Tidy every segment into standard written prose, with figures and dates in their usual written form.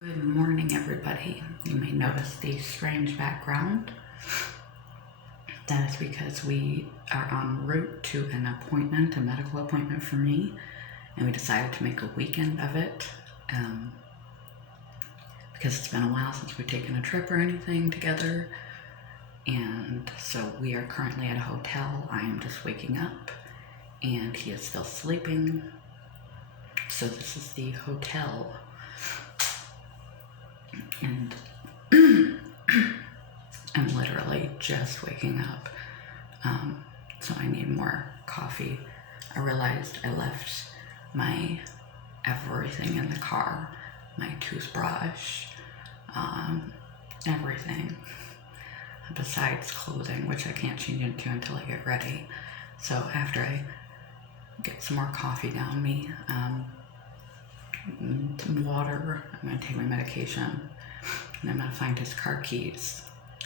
Good morning, everybody. You may notice the strange background. That is because we are en route to an appointment, a medical appointment for me, and we decided to make a weekend of it because it's been a while since we've taken a trip or anything together. And so we are currently at a hotel. I am just waking up and he is still sleeping. So this is the hotel. And I'm literally just waking up, so I need more coffee. I realized I left my everything in the car, my toothbrush, everything, besides clothing, which I can't change into until I get ready. So after I get some more coffee down me, some water, I'm going to take my medication, and I'm going to find his car keys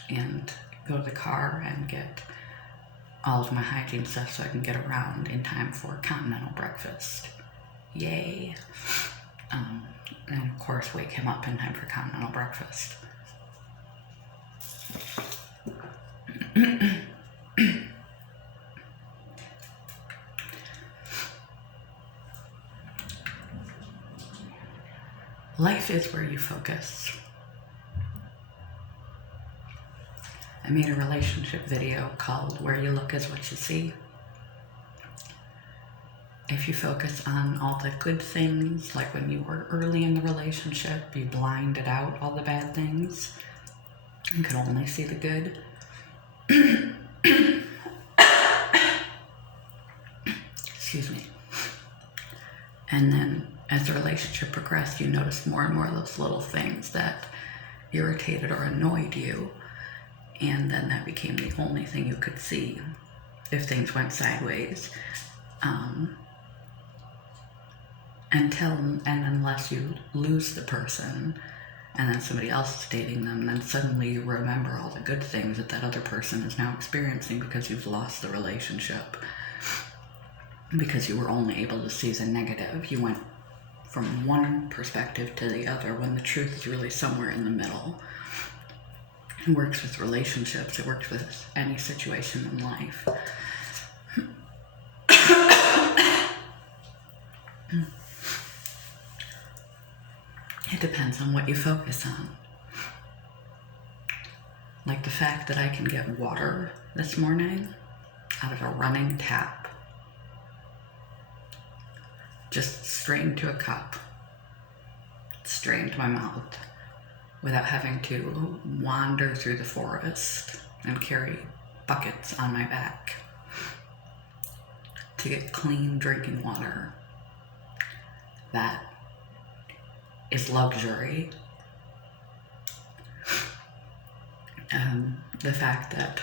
and go to the car and get all of my hygiene stuff so I can get around in time for continental breakfast. Yay! And of course wake him up in time for continental breakfast. Life is where you focus. I made a relationship video called Where You Look Is What You See. If you focus on all the good things, like when you were early in the relationship, you blinded out all the bad things and could only see the good. Excuse me. And then as the relationship progressed, you noticed more and more of those little things that irritated or annoyed you. And then that became the only thing you could see if things went sideways. Unless you lose the person and then somebody else is dating them, then suddenly you remember all the good things that other person is now experiencing because you've lost the relationship. Because you were only able to see the negative. You went from one perspective to the other when the truth is really somewhere in the middle. It works with relationships. It works with any situation in life. It depends on what you focus on. Like the fact that I can get water this morning out of a running tap. Just straight into a cup. Straight into my mouth. Without having to wander through the forest and carry buckets on my back to get clean drinking water. That is luxury. The fact that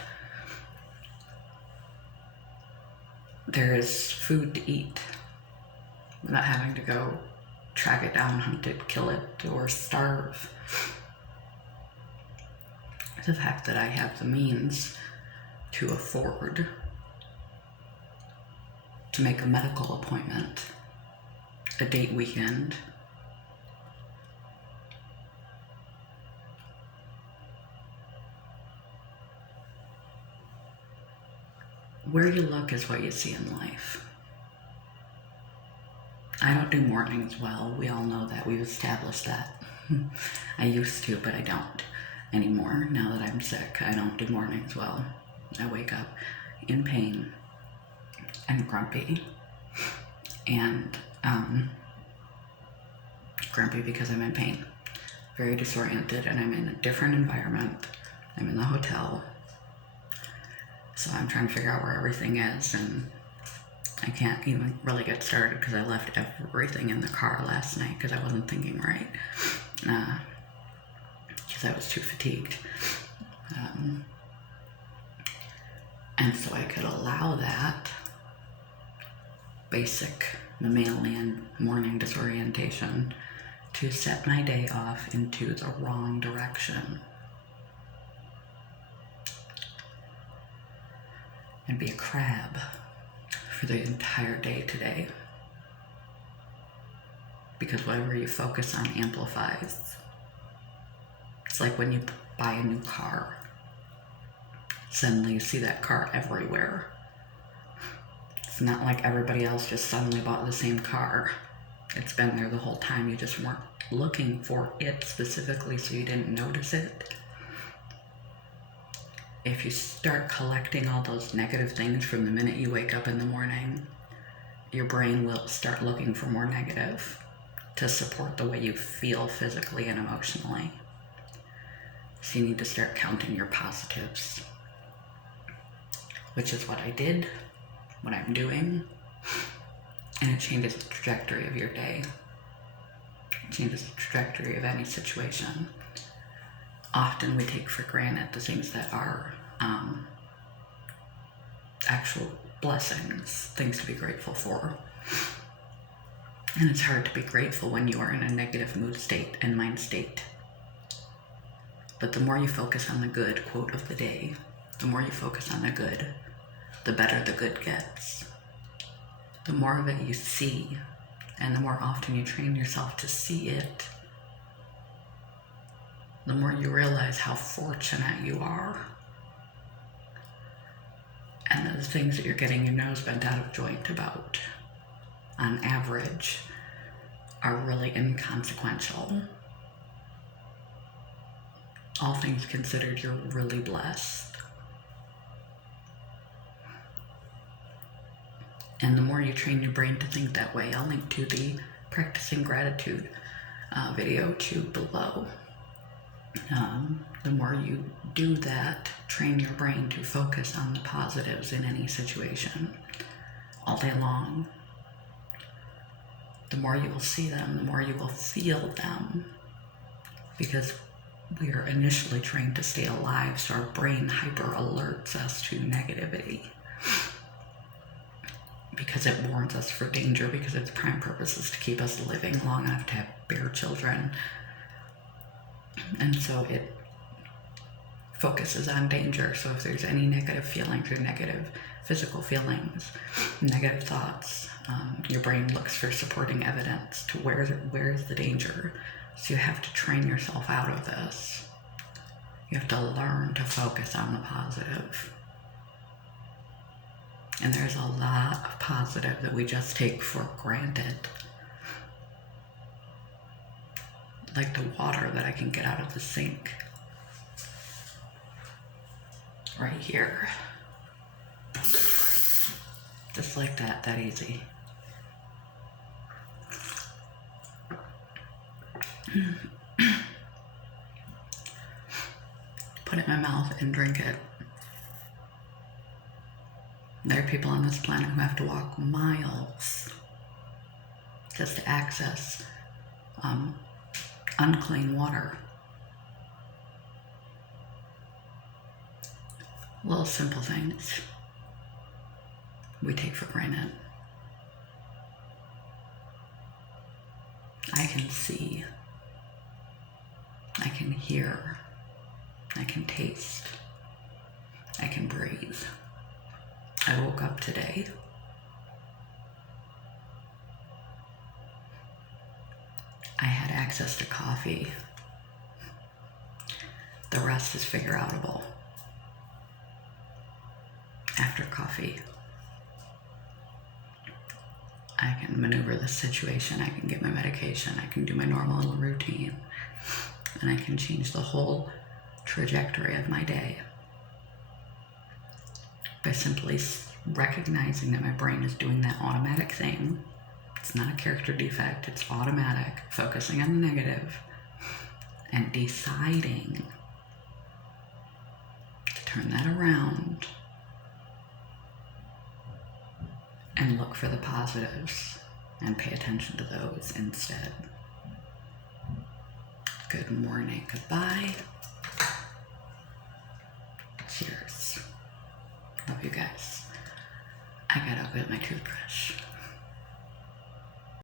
there is food to eat without having to go track it down, hunt it, kill it, or starve. The fact that I have the means to afford to make a medical appointment, a date weekend, where you look is what you see in life. I don't do mornings well. We all know that. We've established that. I used to, but I don't anymore. Now that I'm sick, I don't do mornings well. I wake up in pain and grumpy. And grumpy because I'm in pain. Very disoriented, and I'm in a different environment. I'm in the hotel. So I'm trying to figure out where everything is, and I can't even really get started because I left everything in the car last night because I wasn't thinking right. Because I was too fatigued. And so I could allow that basic mammalian morning disorientation to set my day off into the wrong direction. And be a crab for the entire day today. Because whatever you focus on amplifies. It's like when you buy a new car. Suddenly you see that car everywhere. It's not like everybody else just suddenly bought the same car. It's been there the whole time. You just weren't looking for it specifically, so you didn't notice it. If you start collecting all those negative things from the minute you wake up in the morning, your brain will start looking for more negative to support the way you feel physically and emotionally. So you need to start counting your positives, which is what I did, what I'm doing, and it changes the trajectory of your day. It changes the trajectory of any situation. Often we take for granted the things that are actual blessings, things to be grateful for. And it's hard to be grateful when you are in a negative mood state and mind state. But the more you focus on the good, quote of the day, the more you focus on the good, the better the good gets. The more of it you see, and the more often you train yourself to see it, the more you realize how fortunate you are. And the things that you're getting your nose bent out of joint about, on average, are really inconsequential. All things considered, you're really blessed. And the more you train your brain to think that way, I'll link to the practicing gratitude video tube below. The more you do that, train your brain to focus on the positives in any situation all day long, the more you will see them, the more you will feel them, because we are initially trained to stay alive, so our brain hyper alerts us to negativity because it warns us for danger, because its prime purpose is to keep us living long enough to bear children. And so it focuses on danger. So if there's any negative feelings or negative physical feelings, negative thoughts, your brain looks for supporting evidence to where's the danger. So you have to train yourself out of this. You have to learn to focus on the positive. And there's a lot of positive that we just take for granted. Like the water that I can get out of the sink. Right here. Just like that easy. Put it in my mouth and drink it. There are people on this planet who have to walk miles just to access unclean water. Little simple things we take for granted. I can see, I can hear, I can taste, I can breathe. I woke up today. I had access to coffee. The rest is figure outable. After coffee, I can maneuver the situation, I can get my medication, I can do my normal routine, and I can change the whole trajectory of my day by simply recognizing that my brain is doing that automatic thing. It's not a character defect, it's automatic, focusing on the negative, and deciding to turn that around and look for the positives and pay attention to those instead. Good morning, goodbye. Cheers. Love you guys. I gotta go get my toothbrush.